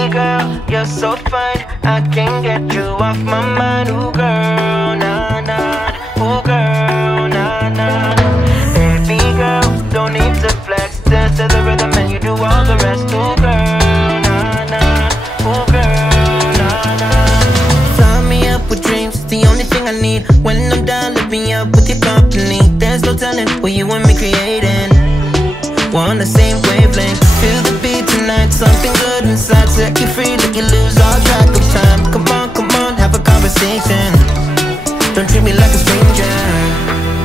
Baby girl, you're so fine, I can't get you off my mind. Ooh girl, nah nah. Ooh girl, nah nah. Baby girl, don't need to flex, dance to the rhythm and you do all the rest. Ooh girl, nah nah. Ooh girl, nah nah. Fly me up with dreams, the only thing I need. When I'm down, lift me up with your company. There's no telling what you and me creating. We're on the same wavelength. Feel the beat tonight, something good inside. Set you free, let you lose all track of time. Come on, have a conversation. Don't treat me like a stranger.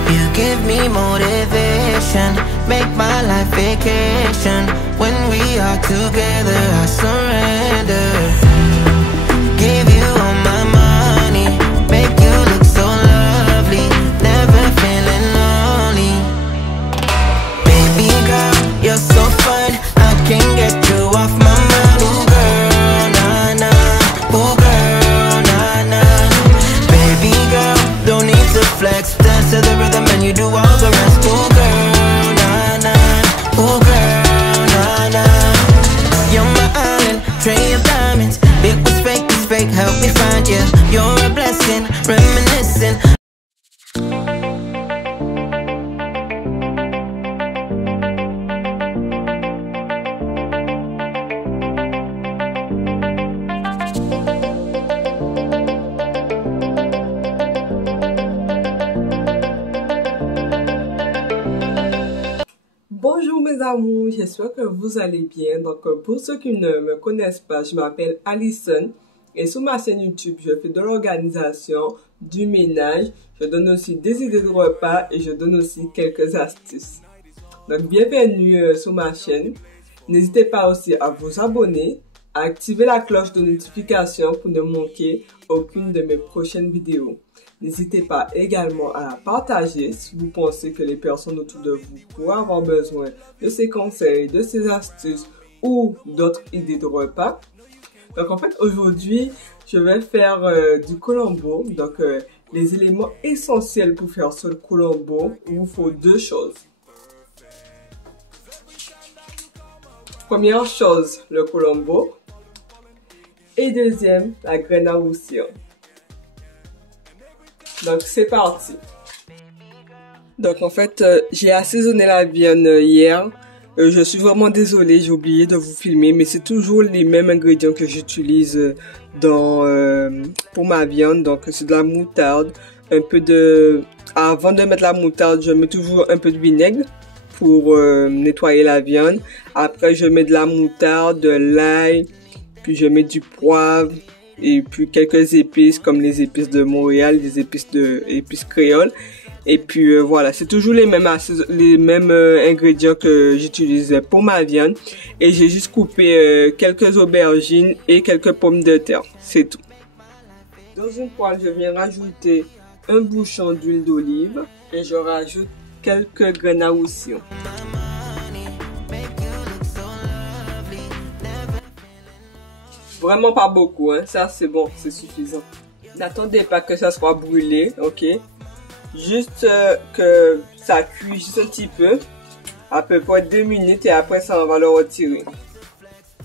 You give me motivation, make my life vacation. When we are together, I surrender. Give you all my money, make you look so lovely, never feeling lonely. Baby girl, you're so fine, I can't get you off my mind. Ooh girl, nah nah. Ooh girl, nah nah. Baby girl, don't need to flex, dance to the rhythm and you do all the rest. Ooh girl, nah nah. Ooh girl, nah nah. You're my island, tray of diamonds. It was fake, it's fake, help me find you. You're a blessing, reminiscing. Bonjour mes amours, j'espère que vous allez bien. Donc pour ceux qui ne me connaissent pas, je m'appelle Alison et sur ma chaîne YouTube, je fais de l'organisation, du ménage, je donne aussi des idées de repas et je donne aussi quelques astuces. Donc bienvenue sur ma chaîne. N'hésitez pas aussi à vous abonner, à activer la cloche de notification pour ne manquer aucune de mes prochaines vidéos. N'hésitez pas également à la partager si vous pensez que les personnes autour de vous pourraient avoir besoin de ces conseils, de ces astuces ou d'autres idées de repas. Donc en fait aujourd'hui je vais faire du colombo. Donc les éléments essentiels pour faire ce colombo, il vous faut deux choses. Première chose, le colombo. Et deuxième, la graine à roussir. Donc c'est parti. Donc en fait j'ai assaisonné la viande hier. Je suis vraiment désolée, j'ai oublié de vous filmer, mais c'est toujours les mêmes ingrédients que j'utilise pour ma viande. Donc c'est de la moutarde, un peu de... Avant de mettre la moutarde, je mets toujours un peu de vinaigre pour nettoyer la viande. Après je mets de la moutarde, de l'ail, puis je mets du poivre. Et puis quelques épices comme les épices de Montréal, les épices créoles. Et puis voilà, c'est toujours les mêmes ingrédients que j'utilisais pour ma viande. Et j'ai juste coupé quelques aubergines et quelques pommes de terre. C'est tout. Dans une poêle, je viens rajouter un bouchon d'huile d'olive et je rajoute quelques graines à roussir. Vraiment pas beaucoup, hein. Ça c'est bon, c'est suffisant. N'attendez pas que ça soit brûlé, ok. Juste que ça cuit juste un petit peu, à peu près 2 minutes et après ça on va le retirer.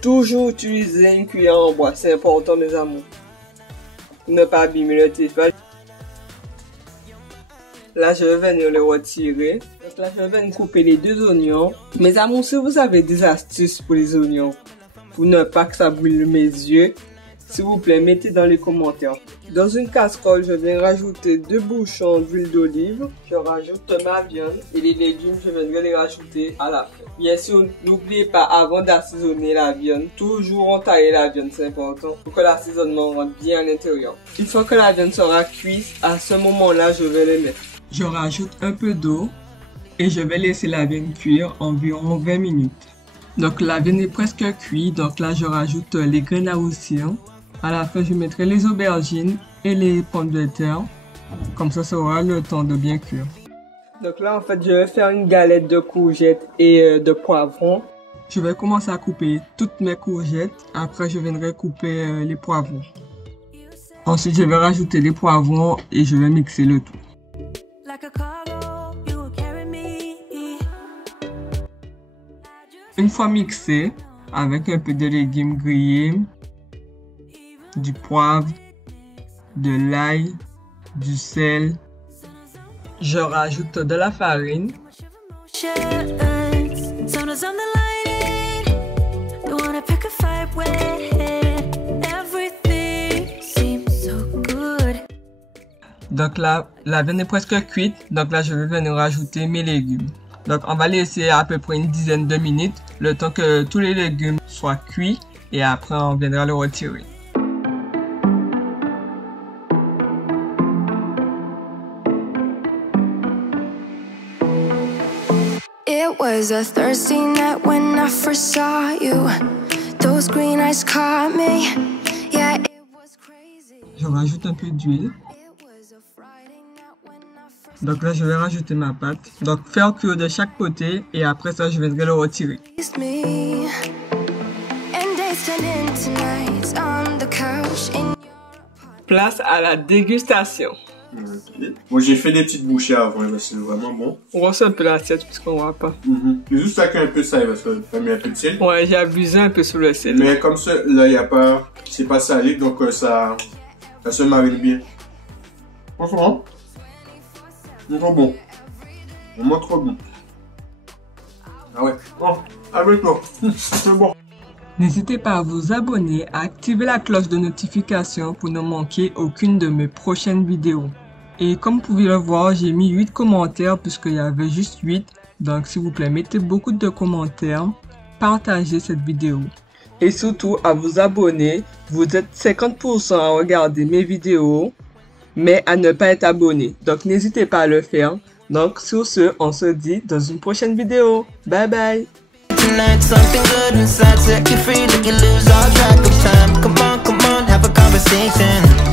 Toujours utiliser une cuillère en bois, c'est important mes amours. Pour ne pas abîmer le téfal. Là je vais venir le retirer. Donc là je vais venir couper les 2 oignons. Mes amours, si vous avez des astuces pour les oignons, pour ne pas que ça brûle mes yeux, s'il vous plaît, mettez dans les commentaires. Dans une casserole, je viens rajouter 2 bouchons d'huile d'olive. Je rajoute ma viande et les légumes, je viendrai les rajouter à la fin. Bien sûr, n'oubliez pas, avant d'assaisonner la viande, toujours entailler la viande, c'est important, pour que l'assaisonnement rentre bien à l'intérieur. Une fois que la viande sera cuite, à ce moment-là, je vais les mettre. Je rajoute un peu d'eau et je vais laisser la viande cuire environ 20 minutes. Donc la viande est presque cuite, donc là je rajoute les graines à roussir. À la fin je mettrai les aubergines et les pommes de terre. Comme ça aura le temps de bien cuire. Donc là en fait je vais faire une galette de courgettes et de poivrons. Je vais commencer à couper toutes mes courgettes. Après je viendrai couper les poivrons. Ensuite je vais rajouter les poivrons et je vais mixer le tout. Une fois mixé, avec un peu de légumes grillés, du poivre, de l'ail, du sel. Je rajoute de la farine. Donc là, la viande est presque cuite. Donc là, je vais venir rajouter mes légumes. Donc on va laisser à peu près une dizaine de minutes, le temps que tous les légumes soient cuits. Et après, on viendra le retirer. It was a Thursday night when I first saw you. Those green eyes caught me. Yeah, it was crazy. Je rajoute un peu d'huile. Donc là, je vais rajouter ma pâte. Donc faire cuire de chaque côté et après ça, je viendrai le retirer. Place à la dégustation. Okay. Moi j'ai fait des petites bouchées avant, c'est vraiment bon. On ressent un peu l'assiette puisqu'on voit pas. Juste avec un peu de sel parce que ça met un peu de sel. Ouais, j'ai abusé un peu sur le sel. Mais comme ça, là y a pas, c'est pas salé donc ça se marie bien. Franchement, c'est trop bon. Vraiment trop bon. Ah ouais. Oh, avec toi. C'est bon. N'hésitez pas à vous abonner, à activer la cloche de notification pour ne manquer aucune de mes prochaines vidéos. Et comme vous pouvez le voir, j'ai mis 8 commentaires puisqu'il y avait juste 8. Donc s'il vous plaît, mettez beaucoup de commentaires, partagez cette vidéo. Et surtout à vous abonner. Vous êtes 50% à regarder mes vidéos, mais à ne pas être abonné. Donc n'hésitez pas à le faire. Donc sur ce, on se dit dans une prochaine vidéo. Bye bye! Tonight, something good inside set you free, let you lose all track of time. Come on, have a conversation.